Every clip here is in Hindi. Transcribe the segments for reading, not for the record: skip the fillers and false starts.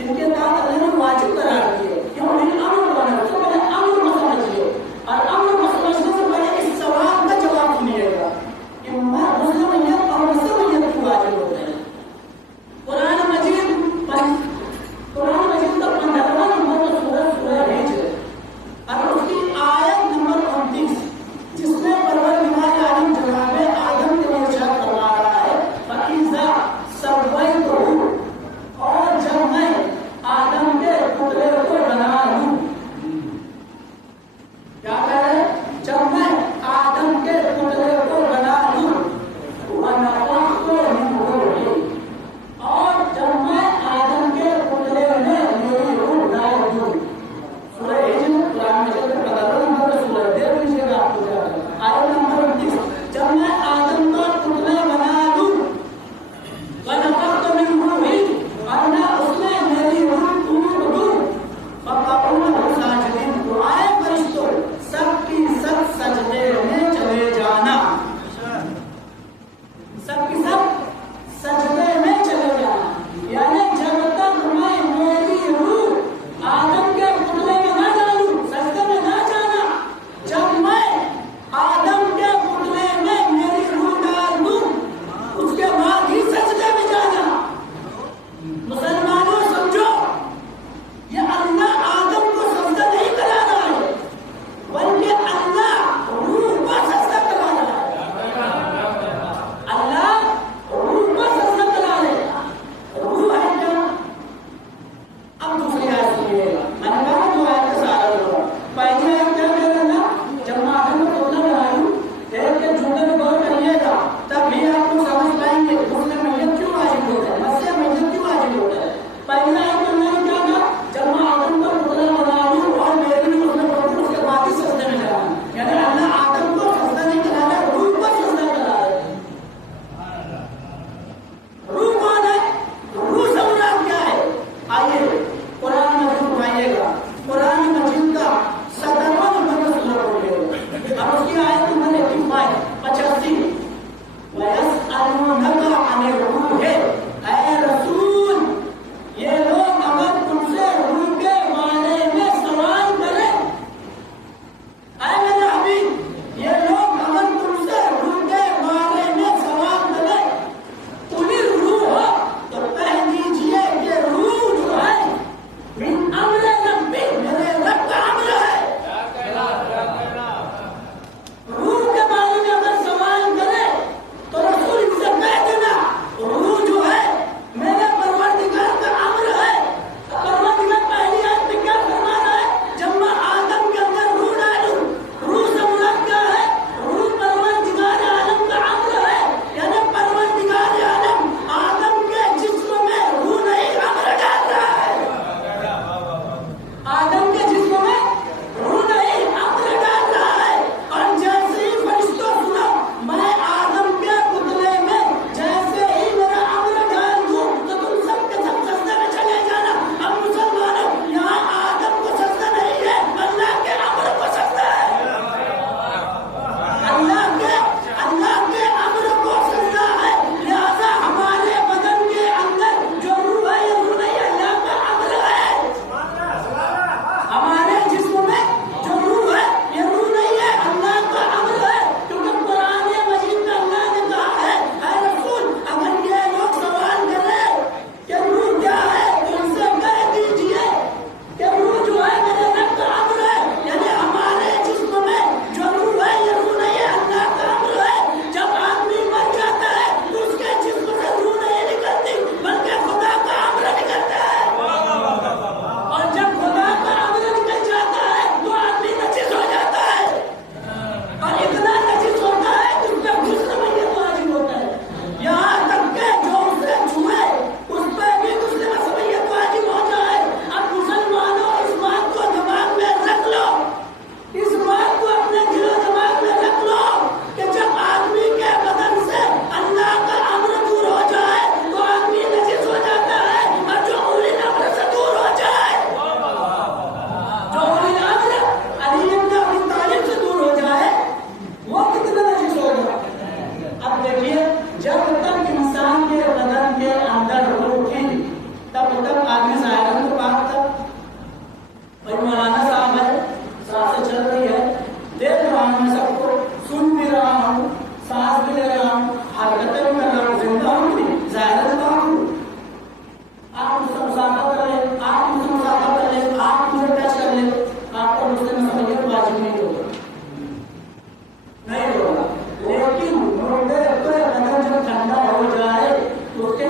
जिनके साथ अल्लाह ने वाजिब करार दिए, क्यों इन अमल बनाना, तो मैंने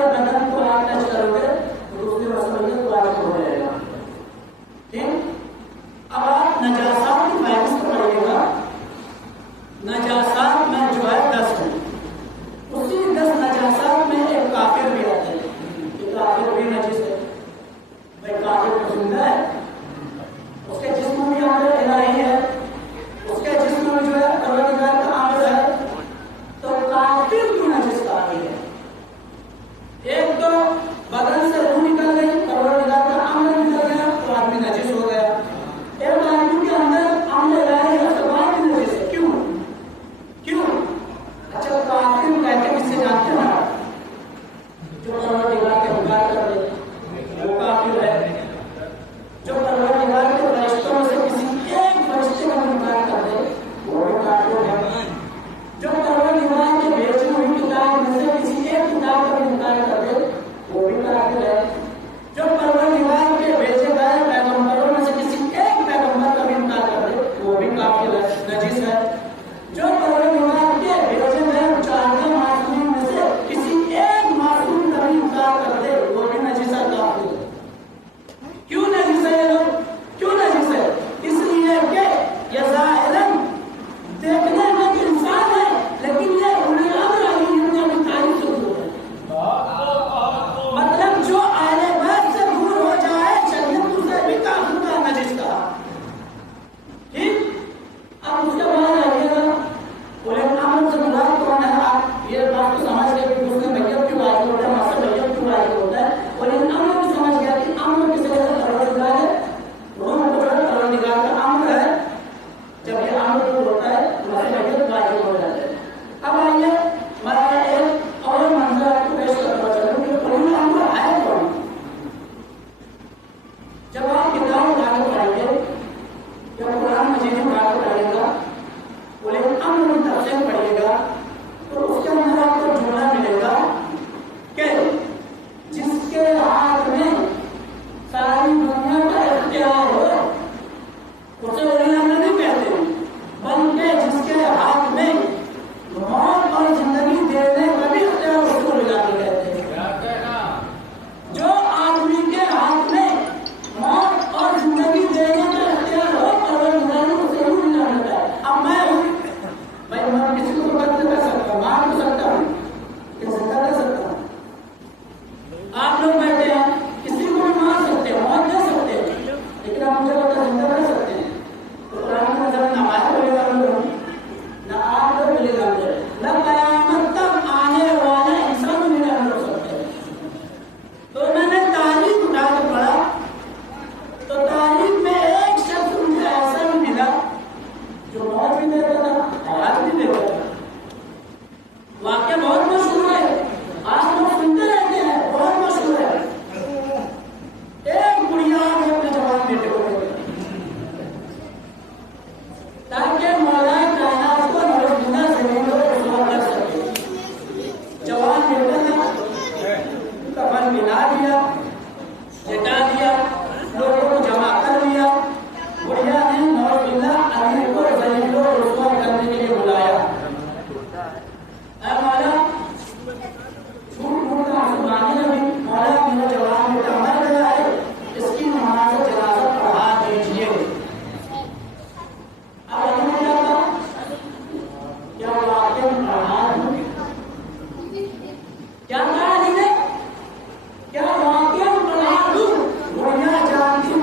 बदन को आप टच करोगे तो दूसरे मसल में तो आपको हो जाएगा। ठीक, अब आप नजासात की फहरिस्त पढ़िएगा। नजासात में जो है 10 है, उसी 10 नजासात में एक काफिर भी आता है। ये काफिर भी नजिस है भाई, काफिर तो जिंदा है, उसके जिस्म में अमर इलाही है, उसके जिस्म में जो है परवरदिगार का अमर है, तो काफिर की नजिस काफी है। एक तो बदन से रूह निकल गई, परवरदिगार का अमर निकल गया तो आदमी नजिस हो गया। एक आदमी के अंदर अमर इलाही है तो बात भी नजिस है। क्यों क्यों? अच्छा, काफिर कहते किससे जानते हैं? जो परवरदिगार के इनकार कर दे वो काफिर है। जो परवरदिगार के फरिश्तों में से किसी एक फरिश्ते का इनकार कर दे वो भी काफिर है। जो परवरदिगार के भेजी हुई किताब में से किसी एक किताब का इनकार कर दे वो भी काफिर है। जो परवरदिगार के भेजे गए पैगंबरों में से किसी एक पैगंबर का इनकार कर दे वो भी काफिर है, नजिस है। जो परवरदिगार के भेजे गए 4 मासूम में से किसी एक मासूम का इनकार कर दे वो भी नजिस है, काफिर है। क्यों नजिस है ये लोग? क्यों नजिस है? इसलिए कि ये ज़ाहिरन देखने में तो इंसान है, लेकिन ये उन्हें अपनी तारीफ से दूर है। मतलब जो आले बैत से दूर हो जाए शरीयत उसे भी काफिर का, नजिस का। ठीक, अब उसके बाद आइएगा बोले अमर से मुराद कौन है? आप ये बात तो समझ गए कि उसने मैयत क्यों वाजिब होता है, मसल मैयत क्यों वाजिब होता है। और इन अमर भी समझ गया कि अमर किसी वजह से परवरदिगार है, रूह को जो है परवरदिगार का अमर है। जब ये अमर दूर होता है तो मसल मैयत वाजिब हो जाता है। अब आइए मैं एक और मंजर आपको पेश करता चलूं कि उन्होंने अमर है कौन। जब आप किताब उठाकर पढ़ेंगे या कुरान मजीद उठाकर पढ़ेगा, बोले अमर की तफसीर पढ़िएगा तो उसके अंदर आपको जुमला मिलेगा कि जिसके हाथ में सारी दुनिया का इख्तियार हो उसे वली अमर नहीं कहते, बल्कि जिसके हाथ में मौत और जिंदगी देने का भी इख्तियार उसको वली अमर कहते हैं। जो आदमी के हाथ में मौत और जिंदगी देने का इख्तियार हो परवरदिगार ने उसे भी वली अमर कहता है। अब मैं भाई मैं किसी को कत्ल कर सकता हूँ, मार तो सकता हूँ, जिंदा कर सकता हूँ। आप लोग बैठे हैं, किसी को भी मार सकते हैं, मौत दे सकते हैं, लेकिन आप मुझे बता जिंदा कर सकते हैं। तो कुरान में जब ना मैं बोलेगा ना आप लोग बोलेगा ना कयामत तक आने वाला इंसान मेरे अंदर हो सकते हैं। तो मैंने तारीख उठा के पढ़ा तो तारीख में एक शख्स मुझे ऐसा भी मिला जो मौत भी देता था, हयात भी देता था। वाक्य बहुत मशहूर है, आप लोग सुनते रहते हैं, बहुत मशहूर है। एक बुढ़िया ने अपने जवान बेटे को ताकि मौला कायनात को मौजूदा जमीन को रसूल कर सके। जवान बेटा था, कफन मिला दिया, जटा दिया, लोगों को जमा कर लिया। बुढ़िया ने मौजूदा अमीर को जमीन को रसूल करने के लिए बुलाया। मौला झूठ मूठ का सुनाने लगी, मौला मेरा जवान बेटा मर गया है, इसकी नमाज जनाजा पढ़ा दीजिए। अब हमने क्या कहा? क्या वाक्य पढ़ा दूं? क्या कहा? क्या वाक्य पढ़ा दूं? बुढ़िया जानती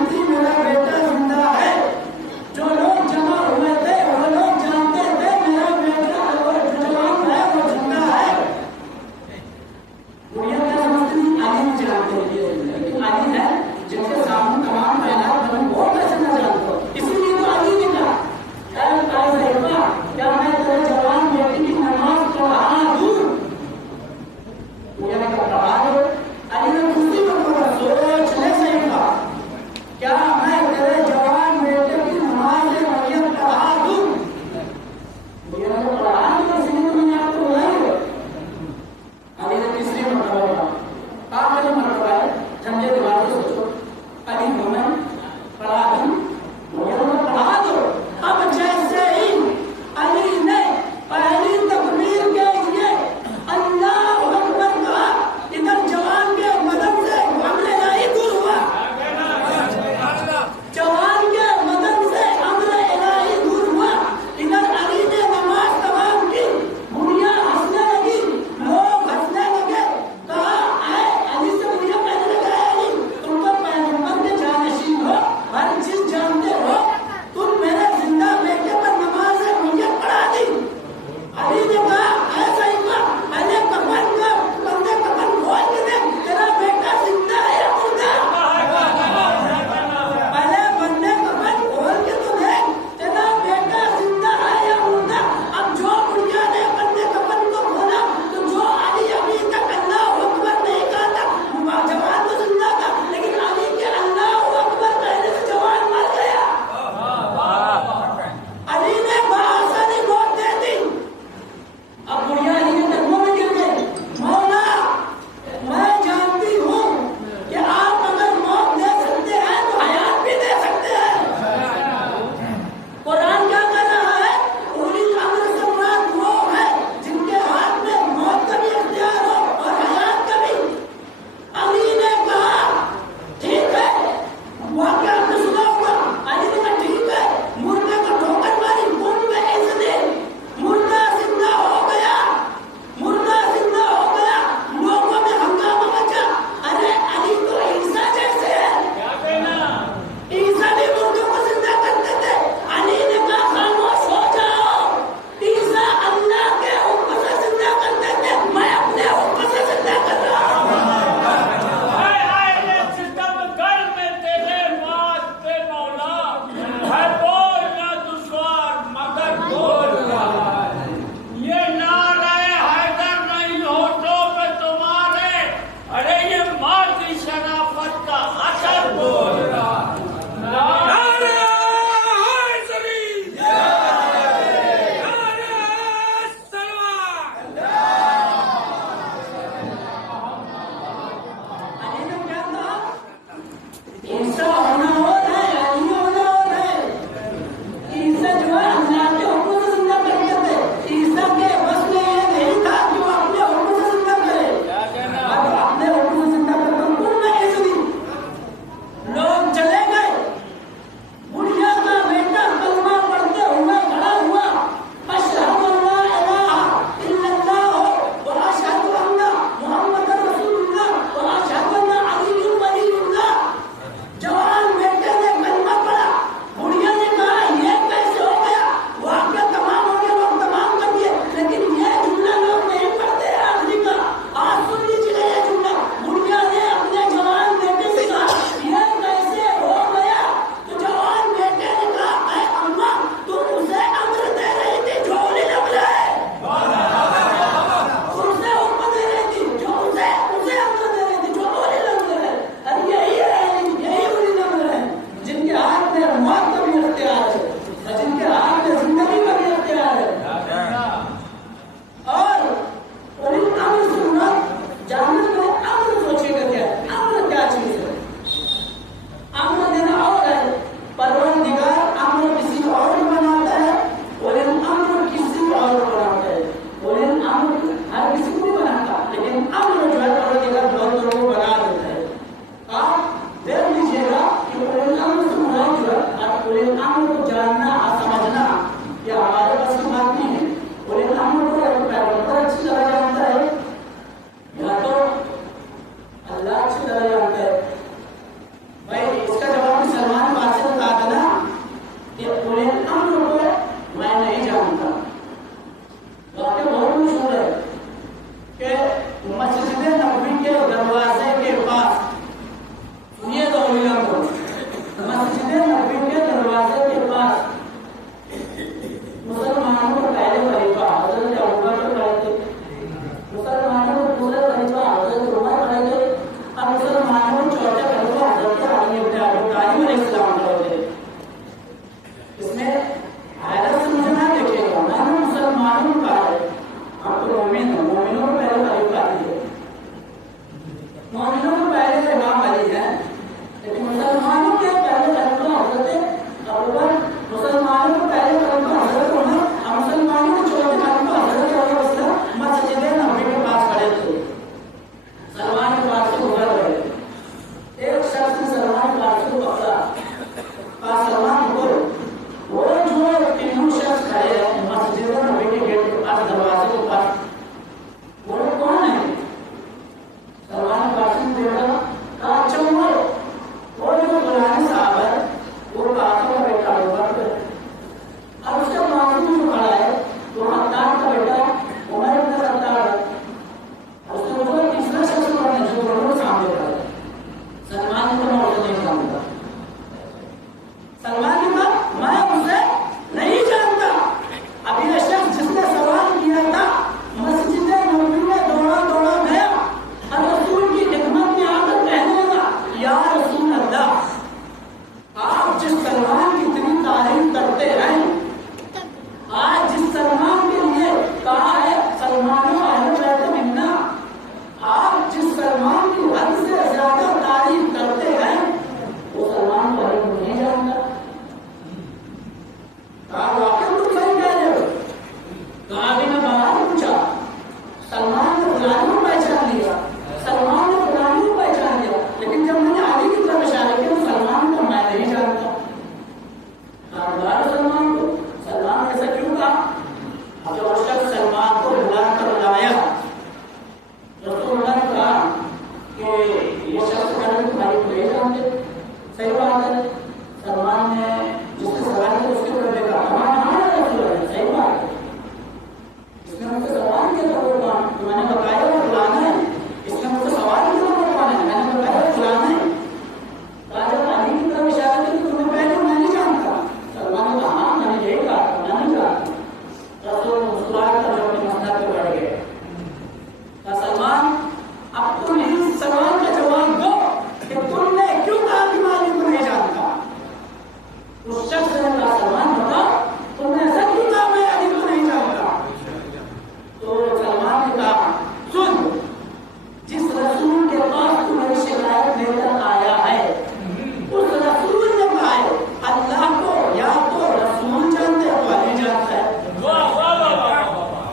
सलमान फारसी गुजर गए। एक शख्स ने सलमान फारसी को पकड़ा, कहा सलमान को वो जो तीनों शख्स खड़े हैं मस्जिद नबी के गेट के पास, दरवाजे के पास, वो कौन है? सलमान फारसी ने देखा, कहा अच्छा वो जो गुलाम साहब है वो काफिर का बेटा होगा। अब उसका मामूल जो खड़ा है वो हत्तार का बेटा उमर इब्न खत्ताब है। उसने मुझे तीसरा शख्स पढ़ने जो दोनों सामने खड़ा है। सलमान को मैं उसे नहीं जानता। सलमान ने कहा मैं उसे नहीं जानता। अभी ये शख्स जिसने सवाल किया था मस्जिद नबी में दौड़ा दौड़ा गया और रसूल की खिदमत में आकर कहने लगा, या रसूल अल्लाह, आप जिस सलमान की इतनी तारीफ करते हैं, आज जिस सलमान के लिए कहा है सलमान अहले बैत मिन्ना, आप जिस सलमान की हद से ज्यादा तारीफ करते हैं वो सलमान को नहीं जानता। वाकई तुम सही कह रहे हो। तो अभी मैं बाहर पूछा, सलमान ने फलानी को पहचान लिया, सलमान ने फलानी को पहचान लिया, लेकिन जब मैंने अली की तरफ इशारा किया तो सलमान को मैं नहीं जानता। सलमान को, सलमान ने ऐसा क्यों कहा? जब उस शख्स सलमान को बुला कर लाया, रसूलुल्लाह ने कहा कि ये शख्स तुम्हारी को नहीं जानते। सही बात है। सलमान ने जिसने सवाल किया उसके ऊपर देखा, सही बात है, इसने मुझसे सवाल किया था वो कौन? तो मैंने बताया वो बुलाना है। इसने मुझसे सवाल किया वो कौन है? मैंने बताया बुलाना है। जब अली की तरफ इशारा किया तो तुम्हें पहले मैं नहीं जानता। सलमान ने कहा मैंने यही कहा मैं नहीं जानता। रसूल मुस्कुराकर कर अपने मसला पे बढ़ गए। सलमान अब तुम इस सवाल का जवाब दो कि तुमने क्यों कहा कि मैं अली को नहीं जानता? उस शख्स ने कहा सलमान बताओ तुमने ऐसा क्यों कहा मैं अली को नहीं जानता? तो सलमान ने कहा सुन, जिस रसूल के पास तू मेरी शिकायत लेकर आया है उस रसूल ने कहा है अल्लाह को या तो रसूल जानते हो अली जानता है।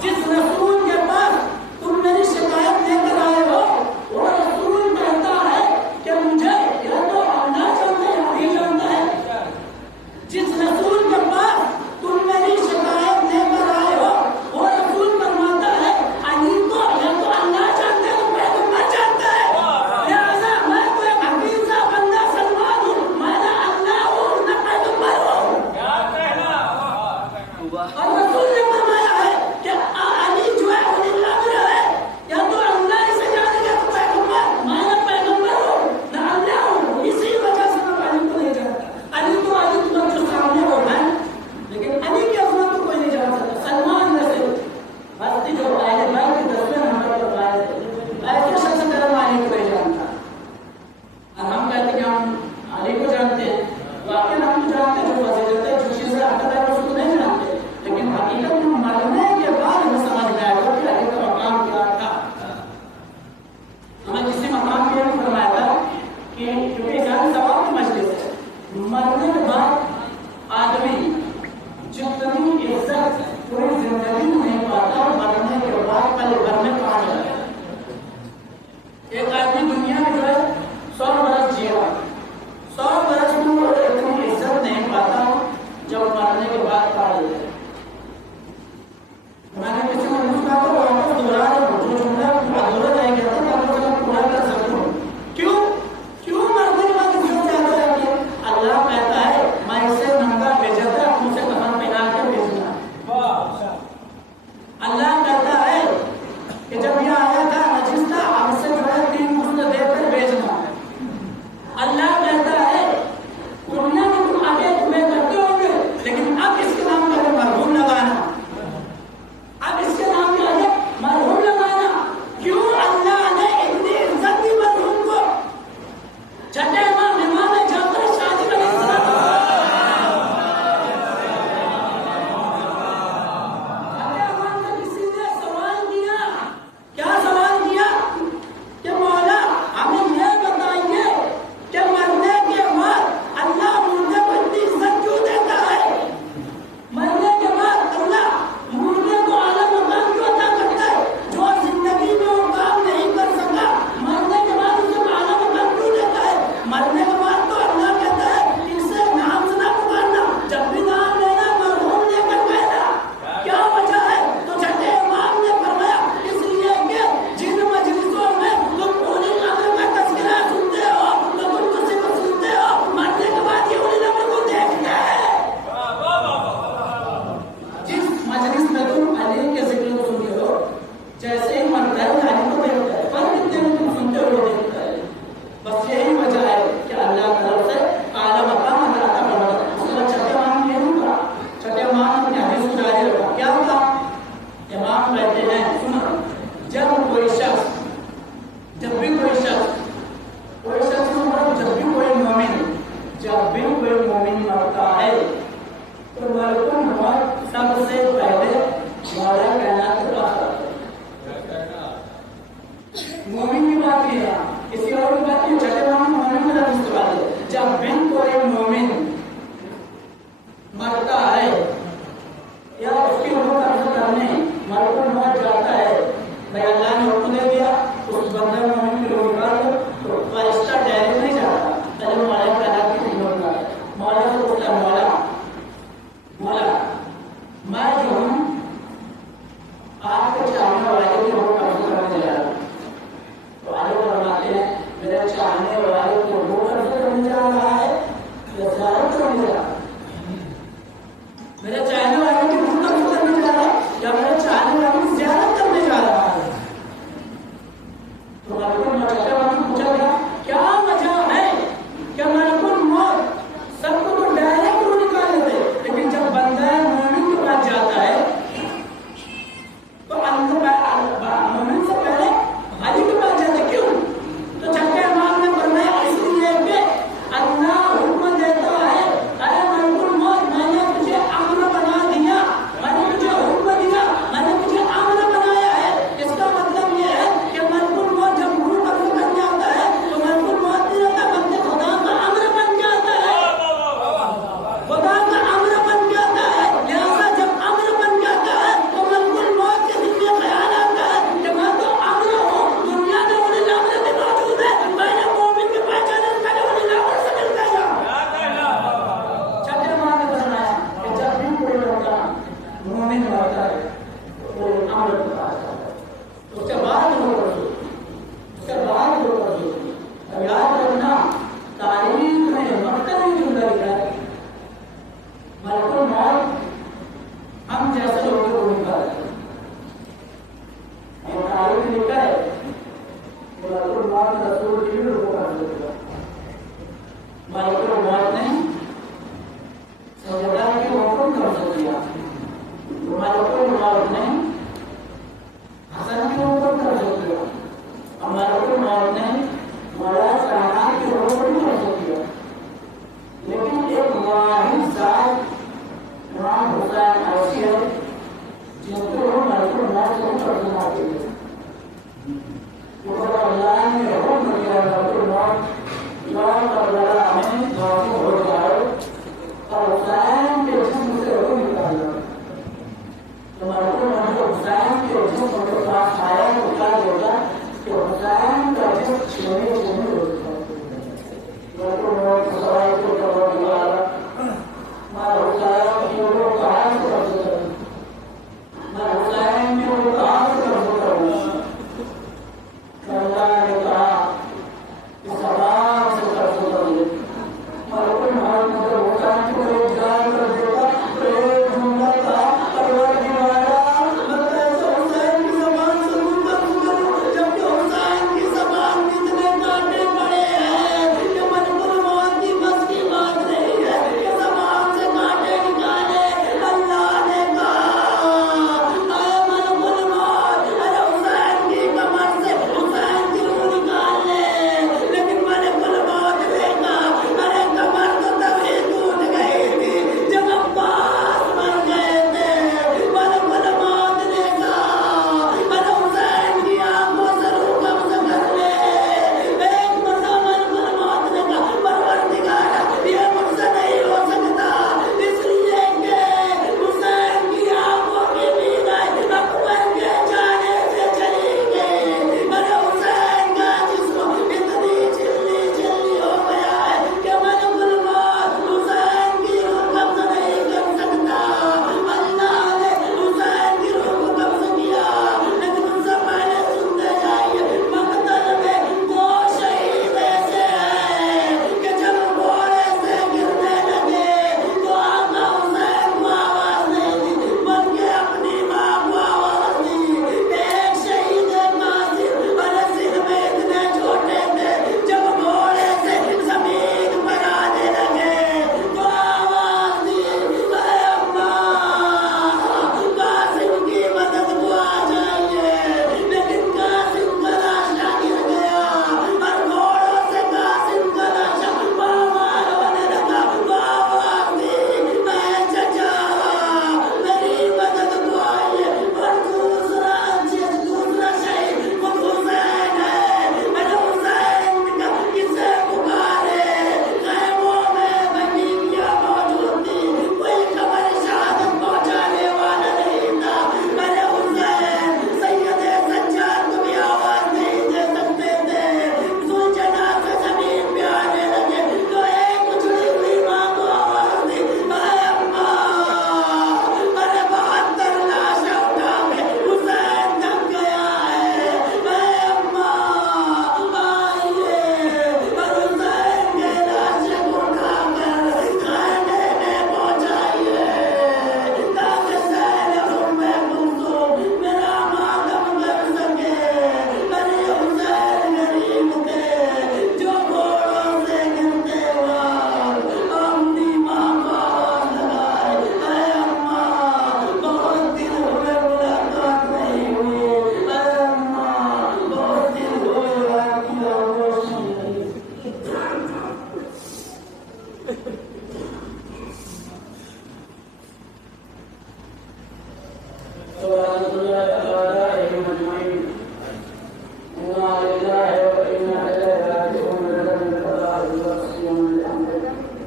जिस रसूल के पास तुम मेरी शिकायत लेकर आए हो वो रसूल कहता है कि मुझे या तो अल्लाह जानता है अली जानता है। जिस रसूल के पास तुम मेरी शिकायत लेकर आए हो वो रसूल फरमाता है अली को या तो अल्लाह जानता है तो पैगंबर जानता है। लिहाजा मैं तो एक हकीम सा बंदा सलमान हूँ, मैं ना अल्लाह हूँ ना पैगंबर हूँ। और रसूल ने फरमाया है कि अली जो है उलिल्लाह में है, या तो अल्लाह इसे जानेगा तो पैगंबर, मैं ना पैगंबर हूँ ना अल्लाह हूँ। इसी वजह से मैं अली को नहीं जानता। अली तो जो सामने हो है, लेकिन अली की अजमत को कोई नहीं जान सकता। सलमान जैसे हस्ती जो पहले बैत के 10वें नंबर पर आए थे, ऐसे शख्स तरह अली को नहीं जानता। और हम कहते कि हम अली को जानते हैं, वाकई हम तो जानते हैं जो फजीलत है, जो चीजें हक है उसको नहीं जानते, लेकिन हकीकत में मरने के बाद हमें समझ में आएगा कि अली का मकाम क्या था। हमें किसी मकाम पे नहीं फरमाया था कि क्योंकि सारे सवाल की मजलिस है, मरने के बाद आदमी जितनी इज्जत पूरी जिंदगी में नहीं पाता, मरने के बाद पल भर में पा जाता है। एक आदमी दुनिया में जो है 100